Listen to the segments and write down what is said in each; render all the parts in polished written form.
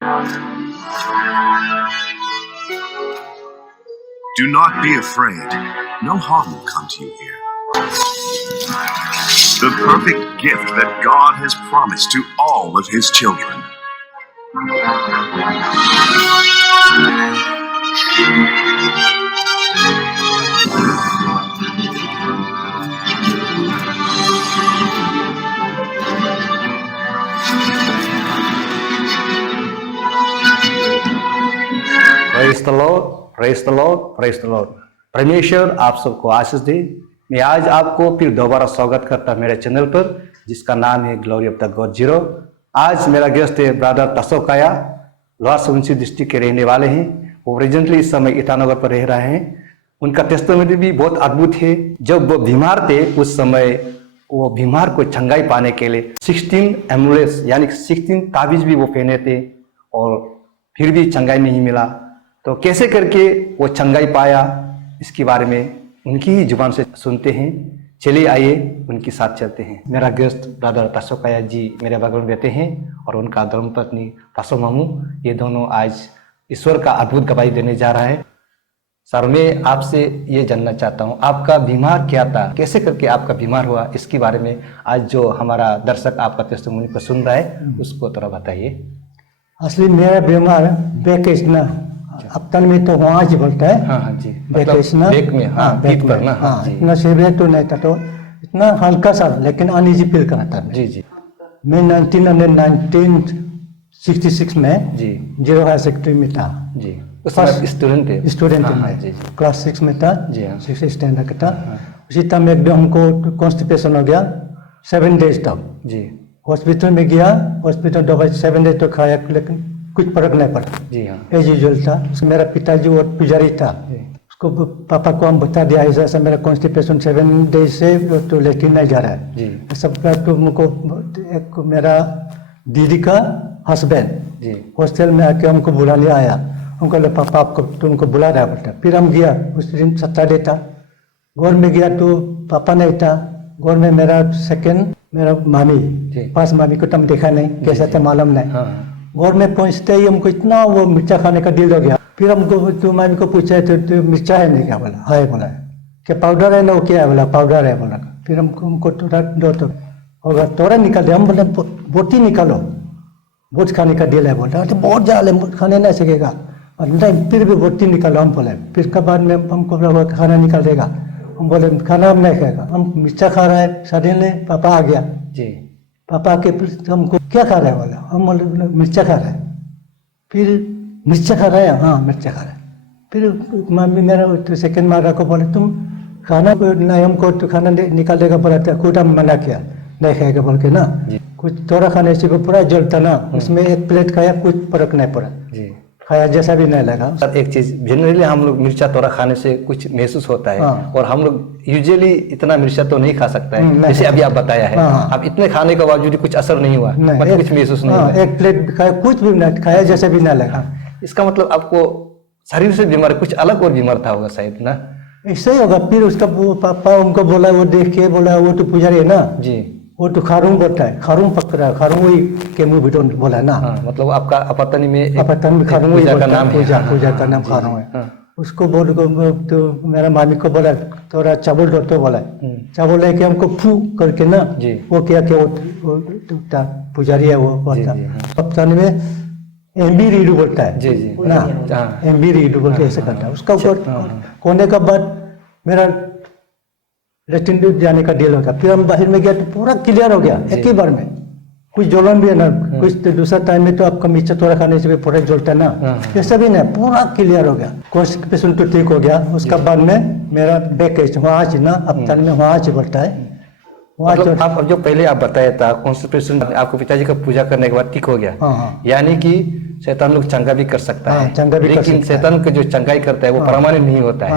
Do not be afraid. No harm will come to you here. The perfect gift that God has promised to all of His children. Praise the Lord, praise the Lord, praise the Lord. परमेश्वर आप सबको आशीष दे। मैं आज आपको फिर दोबारा स्वागत करता हूं मेरे चैनल पर, जिसका नाम है glory of the God zero. आज मेरा गेस्ट है ब्रदर तसो काया, लोअर सुबनसिरी डिस्ट्रिक्ट के रहने वाले हैं। वो प्रेजेंटली इस समय ईटानगर पर रह रहे हैं। उनका टेस्टिमनी भी बहुत अद्भुत है। जब वो बीमार थे उस समय वो बीमार को चंगाई पाने के लिए 16 एमुलेट्स यानी 16 ताबीज भी वो पहने थे और फिर भी चंगाई नहीं मिला। तो कैसे करके वो चंगाई पाया, इसके बारे में उनकी ही जुबान से सुनते हैं। चलिए आइए उनके साथ चलते हैं। मेरा गेस्ट ब्रदर तसो काया जी मेरे बगल में रहते हैं और उनका धर्मपत्नी तसो मामू, ये दोनों आज ईश्वर का अद्भुत गवाही देने जा रहा है। सर, मैं आपसे ये जानना चाहता हूँ, आपका बीमार क्या था, कैसे करके आपका बीमार हुआ, इसके बारे में आज जो हमारा दर्शक आपका टेस्टिमनी को सुन रहा है उसको थोड़ा बताइए। असली मेरा बीमार बैक ना, अब तक में तो वहाँ जी बोलता है। हाँ जी, बैक ना, बैक में, हाँ, पीठ पर ना। हाँ जी, इतना सीवियर तो नहीं था, तो इतना हल्का सा लेकिन अनइजी फील करना था। जी जी। मैं 1966 में जी जीरो हायर सेकेंडरी में था। जी, उस समय स्टूडेंट थे। स्टूडेंट हाँ, में जी, क्लास 6 में था। जी हाँ। 6 स्टैंडर्ड का था। उसी टाइम में एकदम हमको कॉन्स्टिपेशन हो गया 7 डेज तक। जी हॉस्पिटल में गया, हॉस्पिटल दवाई 7 डेज तो खाया लेकिन कुछ फर्क नहीं पड़ा। जी हाँ। एज यूजुअल था। मेरा पिताजी और पुजारी था, उसको पापा को हम बता दिया ऐसा ऐसा मेरा कॉन्स्टिपेशन 7 डेज से तो लेटिन नहीं जा रहा है। जी सबका तो मुझको एक मेरा दीदी का हस्बैंड जी हॉस्टल में आके हमको बुलाने आया। हमको बोला पापा आपको तुमको बुला रहा है बोलता। फिर हम गया, उस दिन सैटरडे था। घर में गया तो पापा नहीं था। घर में मेरा सेकंड मेरा मामी, पास मामी को तुम देखा नहीं, कैसा था मालूम नहीं। हाँ। घर में पहुंचते ही हमको इतना वो मिर्चा खाने का दिल हो गया। फिर हमको तो मामी को पूछा तो मिर्चा है नहीं, क्या बोला है, बोला क्या पाउडर है ना, वो क्या है, बोला पाउडर है, बोला। फिर हमको थोड़ा दो तो होगा तोड़ा निकाल दे। हम बोले बोटी निकालो, बोट खाने का दिल है, बोला तो बहुत जाल है, बोट खाने नहीं सकेगा। और नहीं, फिर भी बोटी निकालो, हम बोले। फिर के बाद में हमको बोला खाना निकाल देगा। हम बोले खाना हम नहीं खाएगा, हम मिर्चा खा रहा है। सडनली पापा आ गया। जी, पापा के हमको क्या खा रहा है, बोला हम बोले मिर्चा खा रहा है। फिर मिर्चा खा रहा है, हाँ मिर्चा खा रहा है। फिर मम्मी मेरा सेकंड मारा को बोले तुम खाना नहीं, हमको तो खाना निकाल देगा, बोला था खुद हम मना किया नहीं खाएगा बोल के ना। कुछ थोड़ा खाने से पूरा जलता ना, उसमें एक प्लेट खाया, कुछ फर्क नहीं पड़ा। जी, खाया जैसा भी नहीं लगा। सर एक चीज, जनरली हम लोग मिर्चा तोड़ा खाने से कुछ महसूस होता है। हाँ। और हम लोग यूजुअली इतना मिर्चा तो नहीं खा सकता है, नहीं। जैसे अभी आप बताया है। हाँ। अब इतने खाने के बावजूद कुछ असर नहीं हुआ, मतलब कुछ महसूस नहीं हुआ। एक प्लेट खाया, कुछ भी नहीं खाया, जैसे भी नहीं लगा। इसका मतलब आपको शरीर से बीमार, कुछ अलग और बीमार था होगा शायद ना। ऐसा ही होगा। फिर उसका पापा उनको बोला, वो देख के बोला वो तो पुजारी है ना जी, वो तो खारूं बोलता है, खारूं पकड़ा है, खारूं वही के मुंह भी बोला ना। हाँ, मतलब आपका अपतनी में अपतन में खारूं वही पूजा का बोलता नाम है, है। पूजा का नाम खारूं है। उसको बोल तो मेरा मामी को बोला थोड़ा चावल दो, तो बोला चावल लेके हमको फू करके ना जी। वो क्या क्या वो पुजारी है वो बोलता। अपतन में एमबी रीडू बोलता है जी जी ना, हाँ। एमबी रीडू बोल के ऐसे करता है। उसका होने के बाद मेरा लेटिन जाने का डील होगा। फिर हम बाहर में गया तो पूरा क्लियर हो गया एक ही बार में। कुछ जलन भी है ना, कुछ तो दूसरा टाइम में तो आपका मिर्चा थोड़ा खाने से भी पूरा जलता ना, ऐसा भी नहीं, पूरा क्लियर हो गया। कॉन्स्टिपेशन तो ठीक हो गया। उसका बाद में मेरा बैक वहाँ ना, अब तक में वहाँ बढ़ता है। मतलब आप जो पहले आप बताया था कॉन्स्टिपेशन आपको पिताजी का पूजा करने के बाद ठीक हो गया। हाँ। यानी कि शैतान लोग चंगा भी कर सकता है, चंगा भी कर लेकिन सकता है। शैतान का जो चंगाई करता है वो परमानेंट नहीं होता है।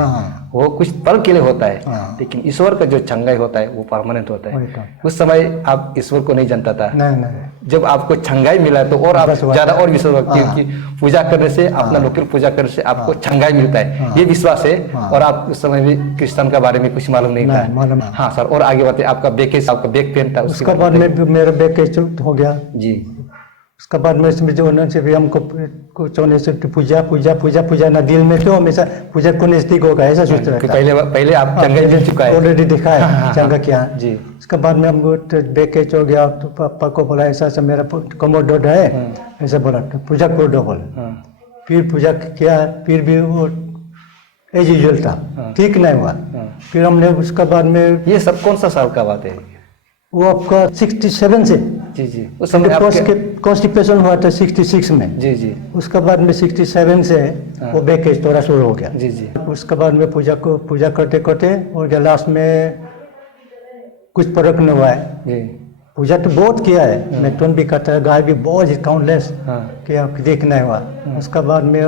वो कुछ पल के लिए होता है। लेकिन ईश्वर का जो चंगाई होता है वो परमानेंट होता है। उस समय आप ईश्वर को नहीं जानता था। नहीं। जब आपको छंगाई मिला तो और आप ज्यादा और विश्वास, क्योंकि पूजा करने से, अपना लोकल पूजा करने से आपको छंगाई मिलता है, ये विश्वास है। और आप उस समय भी क्रिश्चियन के बारे में कुछ मालूम नहीं था। हाँ सर, और आगे बताइए। आपका बैक पेन था, उसके बाद में मेरा बैक हो गया जी। उसके बाद में इसमें जो होने से भी हमको कुछ होने से तो पूजा पूजा पूजा पूजा ना दिल में तो हमेशा पूजा को नजदीक होगा ऐसा सोचते रहता है। पहले आप चंगा मिल चुका है, ऑलरेडी देखा है चंगा क्या जी। उसके बाद में हमको बैक केच हो गया तो पापा को बोला ऐसा ऐसा मेरा कमर दर्द है, ऐसा बोला तो पूजा कर दो बोले। फिर पूजा किया, फिर भी वो एज यूजुअल था, ठीक नहीं हुआ। फिर हमने उसके बाद में ये सब कौन सा साल का बात है? वो आपका 67 से जी जी, उस समय आपके कॉन्स्टिपेशन हुआ था 66 में जी जी उसके बाद में 67 से वो बैक केच थोड़ा शुरू हो गया जी जी। उसके बाद में पूजा करते करते और लास्ट में कुछ फर्क नहीं हुआ है जी। पूजा तो बहुत किया है, मैथुन भी करता है, गाय भी बहुत काउंटलेस किया, देख नहीं हुआ। उसके बाद में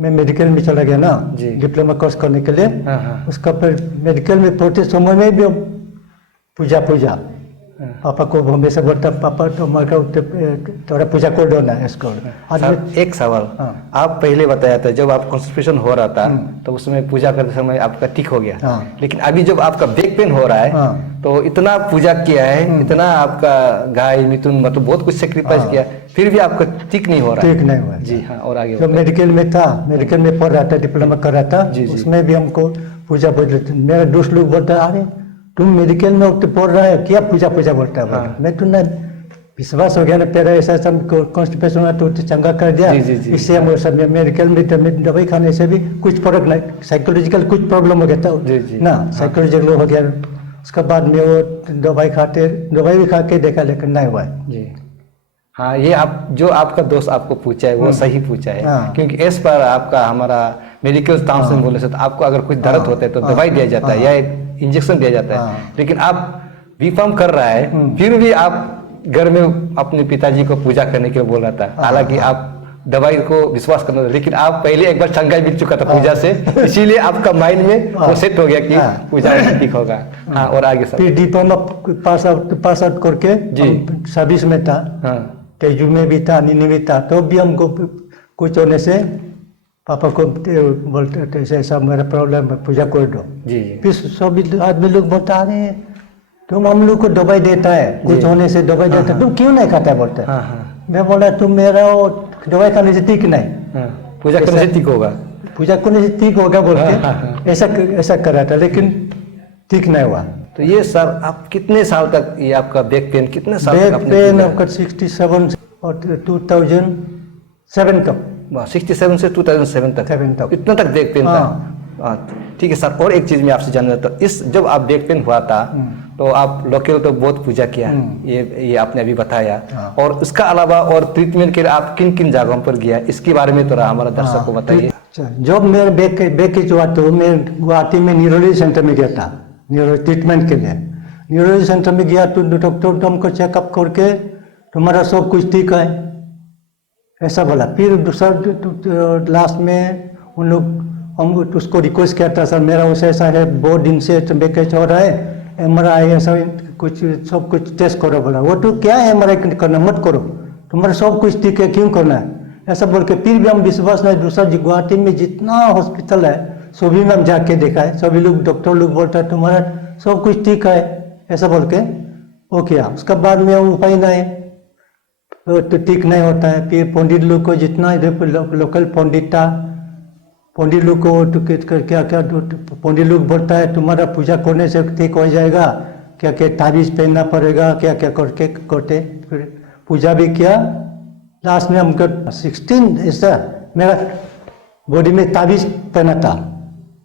मैं मेडिकल में चला गया ना डिप्लोमा कोर्स करने के लिए। उसका फिर मेडिकल में पढ़ते समय में भी पूजा पूजा पापा को हमेशा बोलता पापा तो हमारा थोड़ा पूजा कर दो ना इसको। एक सवाल, आप पहले बताया था जब आप कॉन्स्टिपेशन हो रहा था तो उसमें पूजा करते समय आपका ठीक हो गया, लेकिन अभी जब आपका बैक पेन हो रहा है तो इतना पूजा किया है, इतना आपका गाय मिथुन मतलब बहुत कुछ सेक्रीफाइस किया, फिर भी आपका ठीक नहीं हो रहा है? ठीक नहीं हुआ जी हाँ। और आगे जब मेडिकल में था, मेडिकल में पढ़ रहा था, डिप्लोमा कर रहा था, उसमें भी हमको पूजा बोलते, मेरा दोस्त लोग बोलता अरे तुम मेडिकल में तो पढ़ रहा है क्या पूजा पूजा बोलता है। मैं तो ना विश्वास हो गया ना तेरा ऐसा सब कॉन्स्टिपेशन हुआ तो चंगा कर दिया। इससे हम सब मेडिकल में दवाई खाने से भी कुछ फर्क नहीं, साइकोलॉजिकल कुछ प्रॉब्लम हो गया था ना, साइकोलॉजिकल हो गया। उसके बाद में वो दवाई भी खा के देखा लेकिन नहीं हुआ जी। हाँ, ये आप जो आपका दोस्त आपको पूछा है वो सही पूछा है, क्योंकि इस पर आपका हमारा मेडिकल स्टाफ से बोले से तो आपको अगर कुछ दर्द होता है तो दवाई दिया जाता है या इंजेक्शन दिया जाता है, लेकिन आप बीफार्म कर रहा है फिर भी आप घर में अपने पिताजी को पूजा करने के लिए बोल रहा था, हालांकि आप दवाई को विश्वास करना था, लेकिन आप पहले एक बार चंगाई मिल चुका था पूजा से, इसीलिए आपका माइंड में वो सेट हो गया कि पूजा ठीक होगा। हाँ, और आगे सब फिर डिप्लोमा पास आउट करके सर्विस में था, तेजू में भी था, नीनी भी था, तो भी हमको कुछ होने से पापा को बोलते थे ऐसा मेरा प्रॉब्लम है पूजा कर दो जी। फिर सब आदमी लोग बोलता अरे तुम हम लोग को दवाई देता है, कुछ होने से दवाई देता है, तुम क्यों नहीं खाता है बोलते हैं। मैं बोला तुम मेरा दवाई खाने से ठीक नहीं, पूजा करने से ठीक होगा, पूजा करने से ठीक होगा बोलते ऐसा कर रहा था, लेकिन ठीक नहीं हुआ। तो ये सर आप कितने साल तक ये आपका बैक पेन कितने साल बैक पेन आपका 67 और 2007 तक, 67 से 2007 तक इतना तक बैक पेन था। ठीक है सर, और एक चीज मैं आपसे जानना था, इस जब आप बैक पेन हुआ था तो आप लोकल तो बहुत पूजा किया, ये आपने अभी बताया, और उसका अलावा और ट्रीटमेंट के लिए आप किन किन जगहों पर गया, इसके बारे में थोड़ा हमारा दर्शक को बताइए। जब मेरा बैक हुआ तो मैं गुवाहाटी में न्यूरोलॉजी सेंटर में गया था न्यूरो ट्रीटमेंट के लिए। न्यूरोलॉजी सेंटर में गया तो डॉक्टर तुमको चेकअप करके तुम्हारा सब कुछ ठीक है ऐसा बोला। फिर दूसरा लास्ट में उन लोग हम उसको रिक्वेस्ट किया था, सर मेरा वैसा ऐसा है, बहुत दिन से बैक हो रहा है, MRI ऐसा कुछ सब कुछ टेस्ट करो बोला। वो तो क्या है MRI करना, मत करो, तुम्हारा सब कुछ ठीक है, क्यों करना है ऐसा बोल के। फिर भी हम विश्वास नहीं, दूसरा गुवाहाटी में जितना हॉस्पिटल है सभी में हम जाके देखा है, सभी लोग डॉक्टर लोग बोलता है तुम्हारा सब कुछ ठीक है ऐसा बोल के वो किया। उसके बाद में उपाय नहीं तो ठीक नहीं होता है। फिर पंडित लोग को जितना लोकल पंडित था, पंडित लोग को तो क्या क्या पंडित लोग बोलता है तुम्हारा पूजा करने से ठीक हो जाएगा, क्या क्या ताबीज पहनना पड़ेगा, क्या क्या करके करते। फिर पूजा भी किया, लास्ट में हमको 16 ऐसा मेरा बॉडी में ताबीज पहना था,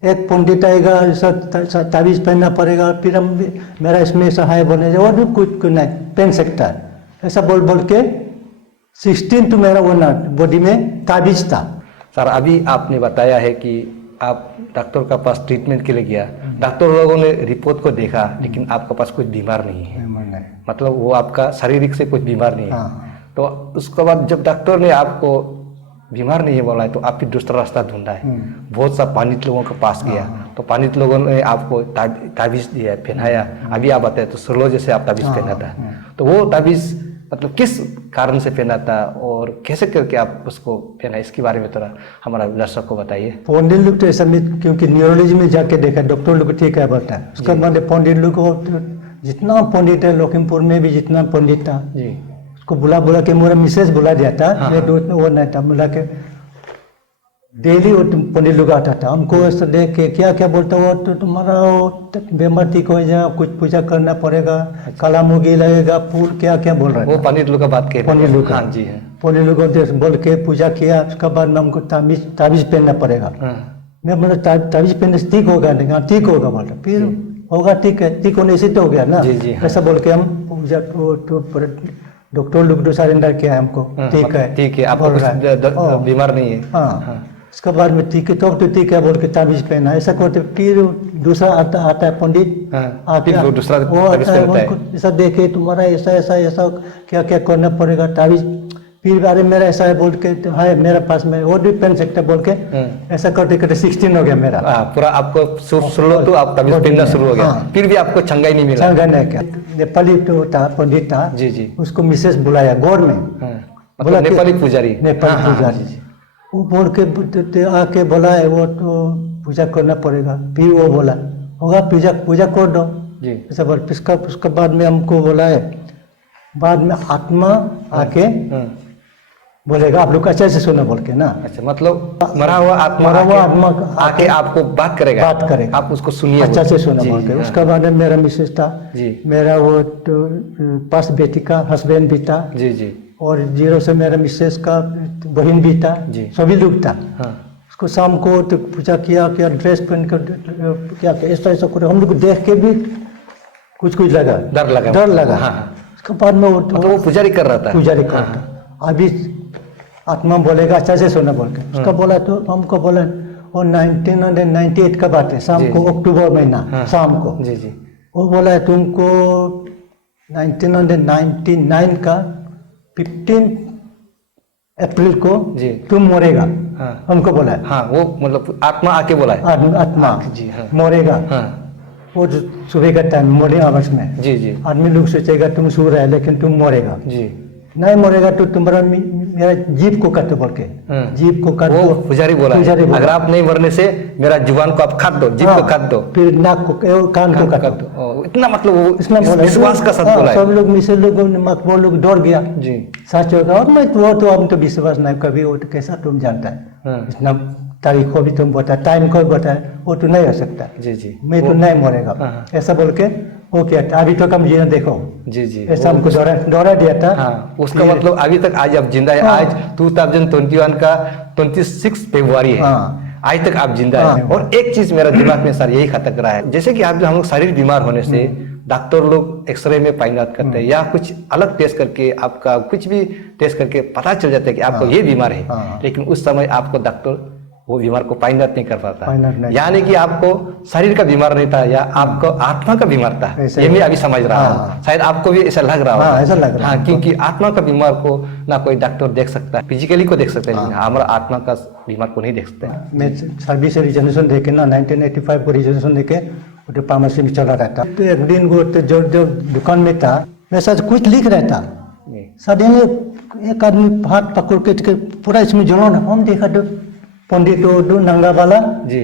एक पंडित आएगा ऐसा ताबीज पहनना पड़ेगा, फिर हम मेरा इसमें सहाय बने और भी कुछ नहीं पहन सकता है ऐसा बोल बोल के 16 तो मेरा वो ना बॉडी में ताबीज था। सर अभी आपने बताया है कि आप डॉक्टर का पास ट्रीटमेंट के लिए गया, डॉक्टर लोगों ने रिपोर्ट को देखा लेकिन आपके पास कुछ बीमार नहीं है, मतलब वो आपका शारीरिक से कुछ बीमार नहीं है। तो उसके बाद जब डॉक्टर ने आपको बीमार नहीं है बोला है तो आप फिर दूसरा रास्ता ढूंढा है, बहुत सा पंडित लोगों के पास गया तो पंडित लोगों ने आपको ताबीज दिया, पहनाया। अभी आप बताए तो सोलो जैसे आप ताबीज पहना था, तो वो ताबीज मतलब किस कारण से पहना था और कैसे करके आप उसको पहना, इसके बारे में थोड़ा हमारा दर्शक को बताइए। पंडित लोग तो ऐसा में क्योंकि न्यूरोलॉजी में जाके देखा, डॉक्टर लोग ठीक है बोलता है, उसका बाद पंडित लोग को जितना पंडित है लखीमपुर में भी जितना पंडित था उसको बुला बुला के मेरा मिसेज बुला दिया था। हाँ, ये वो नहीं था, बुला के डेली वो पंडित लोग आता था, हमको ऐसा देख के क्या क्या बोलता वो तो तुम्हारा बीमार ठीक हो जाए, कुछ पूजा करना पड़ेगा, काला मुगी लगेगा, फूल क्या क्या बोल रहा वो था। पंडित लोग का बात कह रहे पंडित लोग का। हाँ जी है। पंडित लोग को बोल के पूजा किया, उसके बाद में हमको ताबीज पहनना पड़ेगा। हाँ, मैं बोला ताबीज पहनने से ठीक होगा, नहीं हाँ ठीक होगा बोला, फिर होगा ठीक है, ठीक होने से तो हो गया ना। जी, जी, हाँ। ऐसा बोल के हम पूजा डॉक्टर लोग तो सरेंडर किया हमको, ठीक है ठीक है, आपको बोल रहा है। कुछ बीमार नहीं है। हाँ, उसके बाद में ठीक है तो ठीक है बोल के ताबीज पहना, ऐसा करते फिर दूसरा आता है पंडित। हाँ, फिर वो दूसरा वो ताबीज आता है, पहनता है। उनको ऐसा देखे तुम्हारा ऐसा ऐसा ऐसा क्या क्या करना पड़ेगा ताबीज, फिर अरे मेरा ऐसा है बोल के तो है मेरे पास में वो भी पहन सकते बोल के ऐसा करते करते 16 हो गया मेरा। पूरा आपको शुरू तो आप ताबीज पहनना शुरू हो गया। हाँ। फिर भी आपको चंगा ही नहीं मिला। चंगा नहीं क्या, नेपाली तो था पंडित था जी, जी। उसको मिसेस बुलाया गौर में, हाँ, बोला मतलब कि- नेपाली पुजारी। नेपाली हाँ, हाँ, पुजारी। जी, जी। वो बोल के आके बोला है वो तो पूजा करना पड़ेगा, फिर वो बोला होगा पूजा कर दो जी। ऐसा बोल। उसके बाद में हमको बोला है, बाद में आत्मा आके हाँ, बोलेगा, आप लोग अच्छे से सुनो बोल के ना, अच्छा मतलब मरा हुआ आत्मा आके आपको बात करेगा, आप उसको सुनिए, अच्छा से सुनो जी, बोल के। हाँ। उसके बाद में मेरा मिसेज था, जी। मेरा वो तो पास बेटी का हस्बैंड भी था, जी, जी। और 0 से मेरा मिसेज का बहन भी था, जी। सभी लोग था। हाँ, उसको शाम को तो पूजा किया ड्रेस पहन कर क्या ऐसा ऐसा करे, हम लोग देख के भी कुछ लगा, डर लगा। डर लगा। हाँ, हाँ। उसके बाद में वो मतलब वो पुजारी कर रहा था। पुजारी हाँ, करता, अभी आत्मा बोलेगा अच्छा से सुना बोल के। उसका बोला तो हमको बोला वो 1998 का बात है, शाम जी, को जी। अक्टूबर महीना हाँ, शाम को। जी, जी। वो बोला है तुमको 1999 का 15 अप्रैल को जी। तुम मरेगा। हाँ। हमको बोला है, हाँ, वो मतलब आत्मा आके बोला है। आत्मा जी, हाँ। मरेगा। हाँ, वो जो सुबह का टाइम मॉर्निंग आवर्स में जी, जी, आदमी लोग सोचेगा तुम सो रहे लेकिन तुम मरेगा, जी। नहीं मरेगा तो तुम्हारा मेरा जीभ को काटो बोल के, हाँ। जीभ को काट वो दो। पुजारी बोला है, पुजारी बोला। अगर आप नहीं मरने से मेरा जुबान को आप काट दो, जीभ को काट दो, फिर नाक को कान को काट दो। ओ, इतना मतलब वो इसमें बोला विश्वास का साथ हाँ, बोला है। सब लोग मिसे लोग वो लोग डर गया, जी। सच होगा। और मैं वो तो हम तो विश्वास नहीं कभी, वो तो कैसा तुम जानता है, हाँ। इतना तारीख को भी तुम बता, टाइम को बताए, वो तो नहीं हो सकता। जी, जी। मैं तो नहीं मरेगा, हाँ। ऐसा बोल के वो क्या था, अभी तो कम जीना देखो, जी, जी। ऐसा हमको डरा दिया था। हाँ, उसका फिर- मतलब अभी तक आज आप जिंदा है। हाँ। आज 2021 का 26 फरवरी है। हाँ। आज तक आप जिंदा हाँ। है। और एक चीज मेरा दिमाग में सर यही खटक रहा है, जैसे कि आप जो हम लोग शारीरिक बीमार होने से डॉक्टर लोग एक्सरे में फाइंड आउट करते हैं या कुछ अलग टेस्ट करके आपका कुछ भी टेस्ट करके पता चल जाता है कि आपको ये बीमार है, हाँ। लेकिन उस समय आपको डॉक्टर वो बीमार को फाइंड आउट नहीं कर पाता, फाइंड आउट नहीं। यानी कि आपको शरीर का बीमार नहीं था या आपको आत्मा का बीमार था। ऐसे ये ही। मैं अभी समझ रहा हाँ। हूँ, शायद आपको भी ऐसा लग रहा हाँ, होगा। ऐसा लग रहा है। हाँ, क्योंकि आत्मा का बीमार को ना कोई डॉक्टर देख सकता है, फिजिकली को देख सकता है, लेकिन हमारा आत्मा का बीमार को नहीं देख सकता है। मैं सर्विस से रिजर्वेशन देके ना 1985 को रिजर्वेशन देके वो तो फार्मेसी में चला रहता। तो एक दिन वो तो जो दुकान में था, मैं सच कुछ लिख रहा था, सडनली एक आदमी हाथ पकड़ के पूरा इसमें जलो ना, हम देखा तो पंडित तो नंगा वाला जी।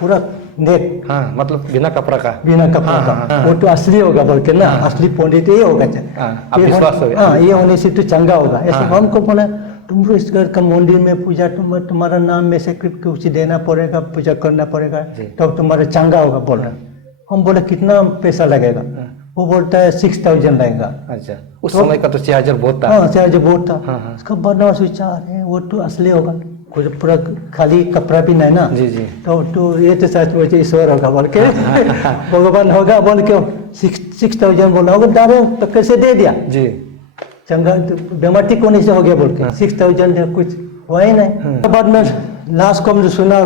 पूरा नेक हाँ, मतलब बिना कपड़ा का। बिना कपड़ा हाँ, का, हाँ, वो तो असली होगा बोल के ना, असली पंडित ये होगा। हाँ, आप विश्वास हो गया। हाँ, ये होने से तो चंगा होगा ऐसे। हाँ। हमको बोला तुमको इस घर का मंदिर में पूजा तुम्हारा नाम में से कुछ देना पड़ेगा, पूजा करना पड़ेगा, तब तुम्हारा चंगा होगा बोल रहा। हम बोले कितना पैसा लगेगा? वो बोलता है 6000 लगेगा। अच्छा, उस समय का तो 6000 बहुत था। हाँ, 6000 बहुत था। हाँ, हाँ। उसका बाद में सोचा अरे वो तो असली होगा, कुछ पूरा खाली कपड़ा भी नहीं ना। जी, जी। तो ये तो सच में ईश्वर होगा बोल के भगवान होगा बोल के 6000 बोला होगा, दारू तो कैसे दे दिया जी। चंगा तो बेमार ठीक होने से हो गया बोल के 6000 कुछ हुआ ही नहीं। उसके बाद में लास्ट को हम सुना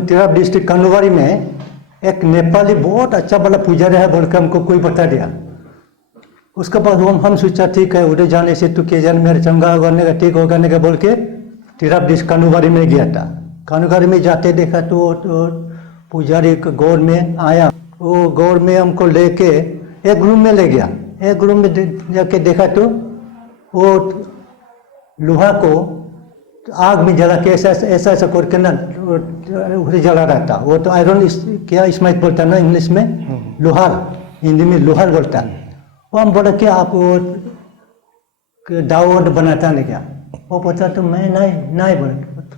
तिराप डिस्ट्रिक्ट कन्नुवारी में एक नेपाली बहुत अच्छा वाला पुजारी है बोल के हमको कोई बता दिया। उसके बाद हम सोचा ठीक है उधर जाने से तो के जान मेरे चंगा करने का ठीक होगा नहीं का बोल के तिराप डिस्ट्रिक्ट कन्नुवारी में गया था। कन्नुवारी में जाते देखा तो पुजारी गौर में आया, वो गौर में हमको लेके एक रूम में ले गया। एक रूम में जाके देखा तो वो लोहा को आग में जला के ऐसा ऐसा करके ना उसे जला रहा था। वो तो आयरन क्या स्माइट बोलता है ना इंग्लिश में, लोहार, हिंदी में लोहार बोलता है। वो हम बोला कि आप वो दाऊद बनाता नहीं क्या? वो बोलता तो मैं नहीं नहीं बोला।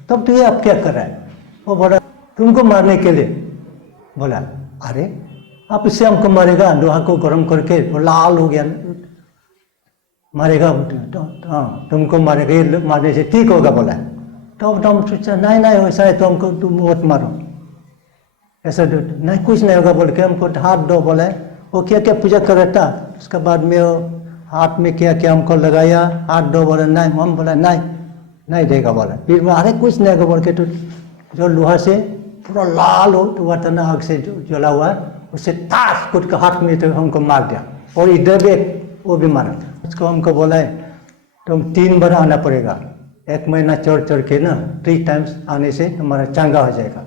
तब तो ये अब क्या कर रहा है? वो बोला तुमको मारने के लिए। बोला अरे आप इससे हमको मारेगा, लोहा को गर्म करके वो लाल हो गया, मारेगा हाँ तुमको मारेगा, ये मारने से ठीक होगा। बोला तो हम सोचा नहीं नहीं वैसा है तो हमको तुम मत मारो, ऐसा नहीं कुछ नहीं होगा बोल के हमको हाथ दो। बोला वो क्या क्या पूजा कर रहा था, उसके बाद में वो हाथ में क्या क्या हमको लगाया, हाथ दो। बोला नहीं, हम बोला नहीं नहीं देगा। बोला फिर अरे कुछ नहीं होगा बोल के तो जो लोहा से पूरा लाल हुआ था ना, आग से जला हुआ, उससे ताश कुछ का हाथ में तो हमको मार दिया, और इधर भी वो भी मारा था। उसको हमको बोला है तुम 3 बार आना पड़ेगा, 1 महीना चढ़ चढ़ के ना 3 टाइम्स आने से हमारा चंगा हो जाएगा,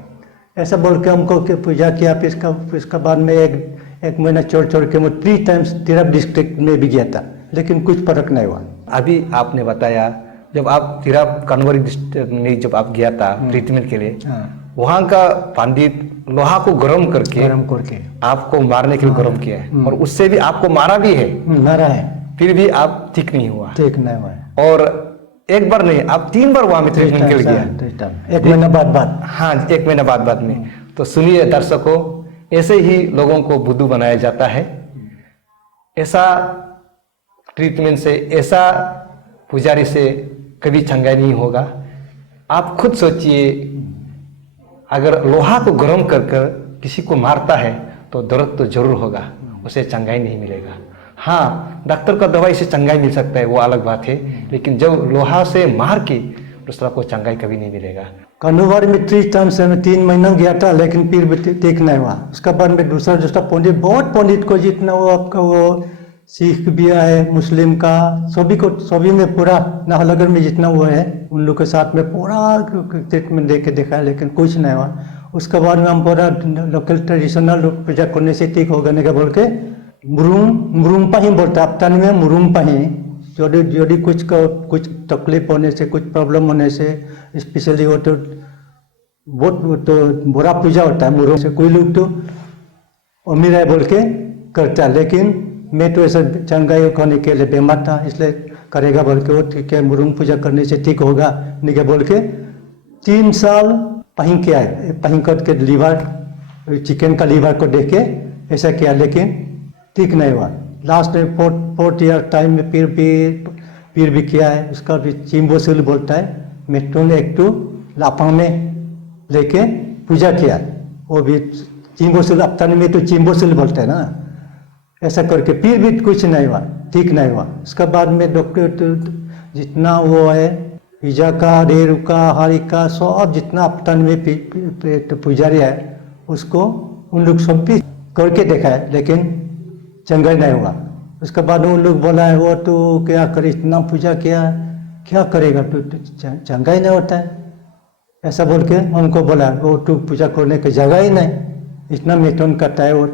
ऐसा बोल के हमको पूजा किया। फिर इसका बाद में एक महीना चढ़ चढ़ के मैं 3 टाइम्स तिरप डिस्ट्रिक्ट में भी गया था, लेकिन कुछ फर्क नहीं हुआ। अभी आपने बताया जब आप तिरप कन्वरी डिस्ट्रिक्ट में जब आप गया था ट्रीटमेंट के लिए, वहाँ का पंडित लोहा को गर्म करके आपको मारने के लिए गर्म किया है, और उससे भी आपको मारा भी है, मारा है, फिर भी आप ठीक नहीं हुआ। ठीक नहीं हुआ। और एक बार नहीं, आप 3 बार वहां में ट्रीटमेंट के लिए गया, 1 महीना बाद। हाँ 1 महीना बाद में। तो सुनिए दर्शकों, ऐसे ही लोगों को बुद्धू बनाया जाता है। ऐसा ट्रीटमेंट से, ऐसा पुजारी से कभी चंगाई नहीं होगा। आप खुद सोचिए, अगर लोहा को गर्म कर कर किसी को मारता है तो दर्द तो जरूर होगा, उसे चंगाई नहीं मिलेगा। हाँ, डॉक्टर का दवाई से चंगाई मिल सकता है, वो अलग बात है, लेकिन जब लोहा से मार के दूसरा को चंगाई कभी नहीं मिलेगा। कन्नूवार में 3 टाइम्स में 3 महीना गया था, लेकिन फिर भी ठीक नहीं हुआ। उसका बाद में दूसरा पंडित, बहुत पंडित को जितना वो आपका वो सिख भी है, मुस्लिम का सभी में पूरा नाहरलगुन में जितना वो है, उन लोग के साथ में पूरा ट्रीटमेंट दे के देखा है, लेकिन कुछ नहीं हुआ। उसके बाद में हम पूरा लोकल ट्रेडिशनल पूजा करने से ठीक होगा नहीं बोल के मुरुम्पा ही बोलता है, अपतानी में मुरुम्पा ही, यदि कुछ तकलीफ होने से, कुछ प्रॉब्लम होने से, स्पेशली वो तो बहुत तो बुरा पूजा होता है मुरुम से। कोई लोग तो अमीर है बोल के करता है, लेकिन मैं तो ऐसा चंगाई करने के लिए बीमार था, इसलिए करेगा बोल के वो ठीक है, मुरुम पूजा करने से ठीक होगा नहीं क्या बोल के 3 साल पहीं किया है, पहीं करके लीवर, चिकन का लीवर को देख के ऐसा किया, लेकिन ठीक नहीं हुआ। लास्ट में 4th ईयर टाइम में फिर भी किया है। उसका भी चिम्बोसिल बोलता है, मेट्रोन एक टू लापा में लेके पूजा किया, वो भी चिम्बोसिल, अपतानी में तो चिम्बोसिल बोलते हैं ना, ऐसा करके फिर भी कुछ नहीं हुआ, ठीक नहीं हुआ। उसके बाद में डॉक्टर तो जितना वो है पिजा का, रेरू का, हारी का, सब जितना अपतानी में पुजारी है, उसको उन लोग सब भी करके देखा है, लेकिन चंगाई नहीं हुआ। उसके बाद उन लोग बोला है वो तो क्या करे, इतना पूजा किया क्या करेगा, तो चंगाई नहीं होता है, ऐसा बोल के हमको बोला। वो तो पूजा करने की जगह ही नहीं, इतना मिथुन करता है, वो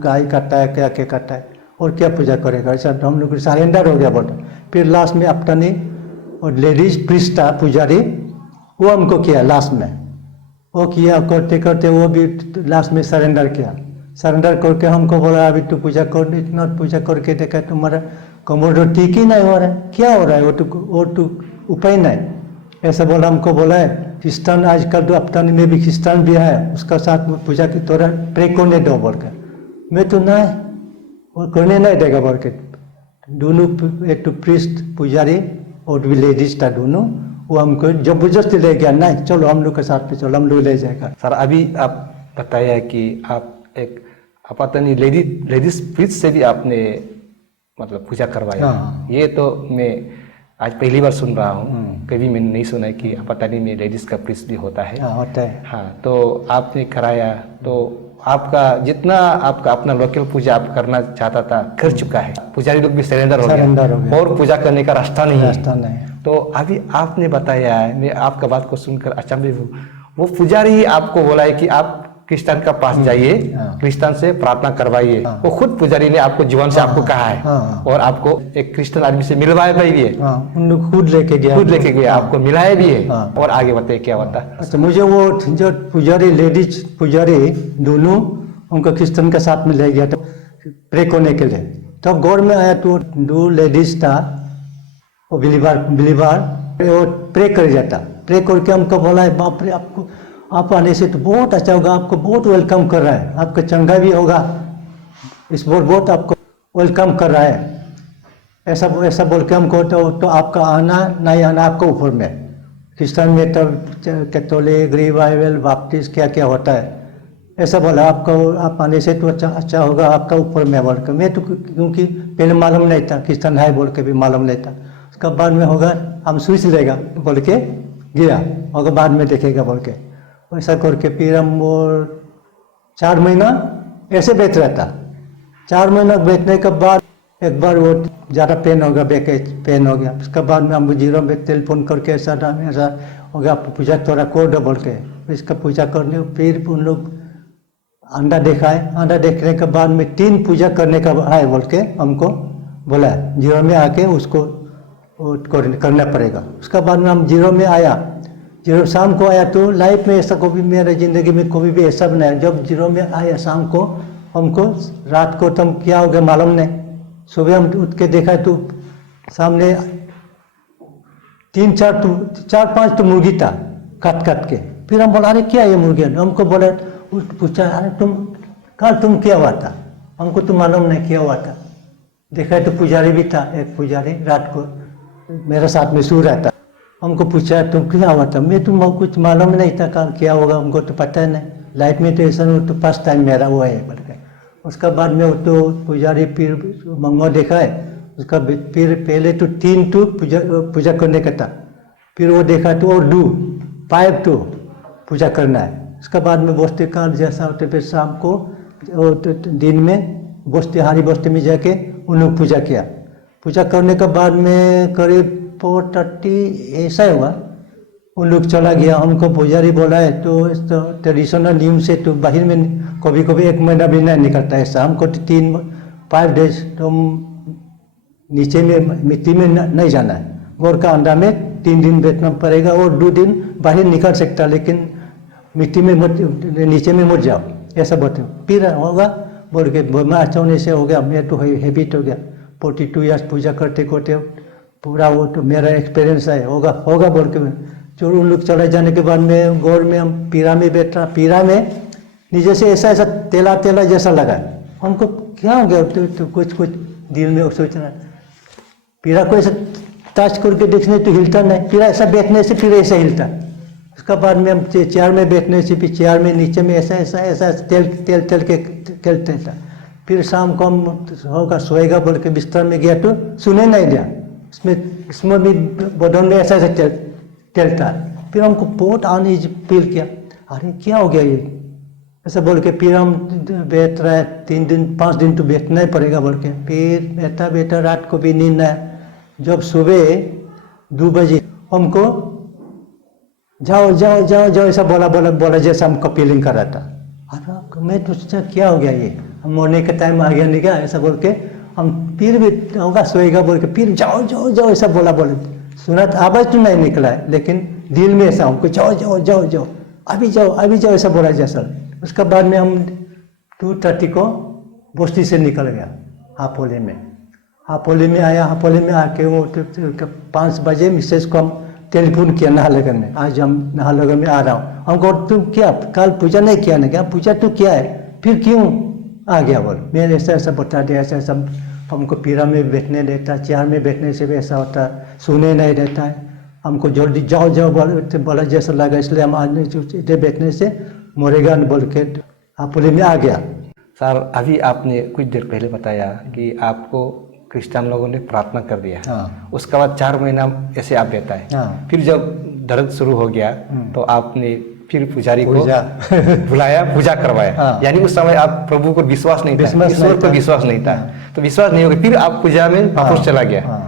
गाय काटता है, क्या क्या करता है, और क्या पूजा करेगा, ऐसा तो हम लोग सरेंडर हो गया बोलता। फिर लास्ट में अपतानी और लेडीज प्रीस्ट था पुजारी, वो हमको किया लास्ट में, वो किया करते करते वो भी लास्ट में सरेंडर किया। सरेंडर करके हमको बोला अभी तू पूजा कर, इतना पूजा करके देखा तुम्हारा कमर तो ठीक ही नहीं हो रहा है, क्या हो रहा है, वो तो उपाय नहीं, ऐसा बोला। हमको बोला है क्रिस्तान आजकल तो अपतानी में भी क्रिस्तान भी है, उसका साथ में पूजा की तोरा प्रे करने दो बोल कर, मैं तो नहीं, वो करने नहीं देगा बोल के। दोनों एक तो प्रीस्ट पुजारी और भी लेडीज था दोनों, वो हमको जबरदस्ती ले गया, नहीं चलो हम लोग के साथ में चलो, हम लोग ले जाएगा। सर अभी आप बताया कि आप एक अपतानी लेडीज प्रीस्ट से भी आपने मतलब पूजा करवाया। हाँ। ये तो मैं आज पहली बार सुन रहा हूँ, कभी मैंने नहीं सुना कि अपतानी में लेडीज का प्रीस्ट भी होता है। हाँ होता है। हाँ, तो आपने कराया, तो आपका जितना आपका अपना लोकल पूजा आप करना चाहता था कर चुका है, पुजारी लोग भी सरेंडर हो गया और पूजा करने का रास्ता नहीं। तो अभी आपने बताया है, मैं आपका बात को सुनकर अचंभित हूँ, वो पुजारी ही आपको बोला है कि आप क्रिस्तान का पास जाइए, क्रिस्तान से प्रार्थना करवाइए। वो खुद पुजारी ने आपको जीवन से आपको कहा है, और आपको एक क्रिस्चियन आदमी से मिलवाया भी है। उन लोग खुद लेके गया, आपको मिलाया भी है। और आगे बताइए क्या होता। अच्छा, मुझे वो जो पुजारी, लेडीज पुजारी दोनों उनको क्रिस्चियन के साथ में ले गया था प्रे करने के लिए। तब गौर में आया तो 2 लेडीज था, वो बिलीवार वो प्रे कर जाता। प्रे करके हमको बोला है बाप रे आपको आप आने से तो बहुत अच्छा होगा, आपको बहुत वेलकम कर रहा है, आपका चंगा भी होगा, इस बार बहुत आपको वेलकम कर रहा है। ऐसा बोल के हमको तो आपका आना नहीं आना आपका ऊपर में। क्रिश्चियन में तो कैथोलिक रिवाइवल बाप्टिस्ट क्या क्या होता है, ऐसा बोला आपको आप आने से तो अच्छा होगा आपका ऊपर में बोल के। मैं तो क्योंकि पहले मालूम नहीं था क्रिश्चियन है बोल के भी मालूम नहीं था। उसका बाद में होगा हम स्विच लेगा बोल के गया और बाद में देखेगा बोल के ऐसा करके फिर हम वो 4 महीना ऐसे बैठ रहा था। 4 महीना बैठने के बाद एक बार वो ज़्यादा पेन हो गया, बैक पेन हो गया। उसके बाद में हम जीरो में टेलीफोन करके ऐसा हो गया पूजा थोड़ा कर दो बोल के। इसका पूजा करने फिर उन लोग अंडा दिखाए। अंडा देखने के बाद में 3 पूजा करने का है बोल के हमको बोला है। जीरो में आके उसको करना पड़ेगा। उसके बाद में हम जीरो में आया। जीरो शाम को आया तो लाइफ में ऐसा कभी मेरे ज़िंदगी में कभी भी ऐसा बनाया। जब जीरो में आया शाम को हमको रात को तुम क्या हो गया मालूम नहीं। सुबह हम उठ के देखा तो सामने 3-4-5 तो मुर्गी था काट के। फिर हम बोला अरे क्या ये मुर्गी? हमको बोला पूछा अरे तुम क्या हुआ था? हमको तो मालूम नहीं क्या हुआ था। देखा तो पुजारी भी था, एक पुजारी रात को मेरे साथ में सो रहा था। हमको पूछा तुम क्या हुआ था? मैं तुम कुछ मालूम नहीं था कल क्या होगा, हमको तो पता है नहीं। लाइफ में तो ऐसा तो फर्स्ट टाइम मेरा हुआ है बोल के। उसका बाद में वो तो पुजारी फिर मंगो देखा है। उसका फिर पहले तो 3 तो पूजा करने का था। फिर वो देखा तो और 5 तो पूजा करना है। उसके बाद में बस्ती का जैसा होते फिर शाम को दिन में बस्ती हारी बस्ती में जाके उन लोग पूजा किया। पूजा करने के बाद में करीब 4:30 ऐसा हुआ उन लोग चला गया। हमको पुजारी बोला है तो ट्रेडिशनल नियम से तो बाहर में कभी 1 महीना भी नहीं निकलता है। शाम को 3-5 डेज तुम नीचे में मिट्टी में नहीं जाना है। गोर का अंडा में 3 दिन बैठना पड़ेगा और 2 दिन बाहर निकल सकता, लेकिन मिट्टी में मत नीचे में मत जाओ ऐसा बोलते। फिर होगा बोल के मैं अच्छा होने से हो गया। मैं तो हैबिट हो गया 42 ईयर्स पूजा करते करते पूरा वो तो मेरा एक्सपीरियंस है। होगा बोल के जो उन लोग चले जाने के बाद में गौर में हम पीरा में बैठा। पीरा में नीचे से ऐसा तेला जैसा लगा। हमको क्या हो गया तो कुछ दिल में सोचना। पीरा को ऐसा टच करके देखने तो हिलता नहीं। पीरा ऐसा बैठने से फिर ऐसा हिलता। उसका बाद में हम चेयर में बैठने से फिर चेयर में नीचे में ऐसा तेल के खेलते था। फिर शाम को हम होगा सोएगा बोल के बिस्तर में गया तो सुने नहीं दिया। इसमें भी बदन में ऐसा चलता। फिर हमको बहुत आने फील किया अरे क्या हो गया ये ऐसा बोल के। फिर हम बैठ रहे 3-5 दिन तो बैठना ही पड़ेगा बोल के। फिर बैठा रात को भी नींद आया। जब सुबह 2 बजे हमको जाओ ऐसा बोला जैसा हमको फीलिंग कर रहा था। अरे मैं तो सोचा क्या हो गया ये, हम मरने का टाइम आ गया नहीं क्या ऐसा बोल के। हम फिर भी होगा सोएगा बोल के फिर जाओ ऐसा बोला सुना था। आवाज़ तो नहीं निकला है लेकिन दिल में ऐसा हमको जाओ अभी जाओ ऐसा बोला जैसा। उसके बाद में हम 2:30 को बस्ती से निकल गया हापोली में आया। हापोली में आके वो 5 बजे मिसेस को हम टेलीफोन किया नाहरलगुन में, आज हम नाहरलगुन में आ रहा हूँ। हमको तुम क्या कल पूजा नहीं किया ना? क्या पूजा तो किया है फिर क्यों आ गया बोल। मैंने ऐसा बता दिया ऐसा हमको पीरा में बैठने देता, चेयर में बैठने से भी ऐसा होता, सुने नहीं देता है। हमको जल्दी जाओ बोला जैसा लगा, इसलिए हम आज इधर बैठने से मरेगा बोल के हापोली में आ गया। सर अभी आपने कुछ देर पहले बताया कि आपको क्रिश्चियन लोगों ने प्रार्थना कर दिया। हाँ। उसके बाद 4 महीना ऐसे आप बैठा है। हाँ। फिर जब दर्द शुरू हो गया तो आपने फिर पुजारी को बुलाया, पूजा करवाया। हाँ। यानी उस समय आप प्रभु को विश्वास नहीं था, ईश्वर पर विश्वास नहीं था। तो विश्वास नहीं हो गया, फिर आप पूजा में वापस चला गया।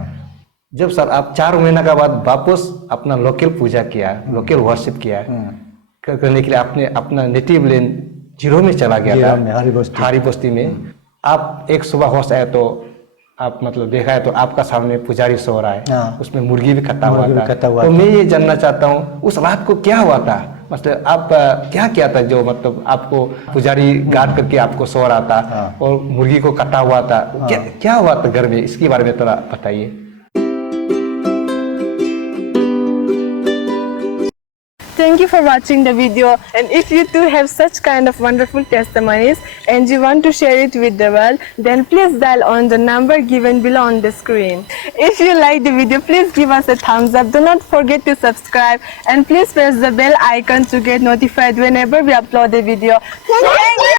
जब सर आप 4 महीना का बाद वापस अपना लोकल पूजा किया, लोकल वर्शिप किया करने के लिए आपने अपना नेटिव लैंड जीरो में चला गया था, हारी बस्ती में। आप एक सुबह होश आया तो आप मतलब देखा है तो आपका सामने पुजारी सो रहा है, उसमें मुर्गी भी कटा हुआ था। तो मैं ये जानना चाहता हूँ उस रात को क्या हुआ था, मतलब आप क्या किया था जो मतलब आपको पुजारी गार्ड करके आपको सो रहा था और मुर्गी को कटा हुआ था, क्या हुआ था घर में, इसके बारे में थोड़ा बताइए। Thank you for watching the video, and if you too have such kind of wonderful testimonies and you want to share it with the world, then please dial on the number given below on the screen. If you like the video, please give us a thumbs up. Do not forget to subscribe and please press the bell icon to get notified whenever we upload a video. Thank you.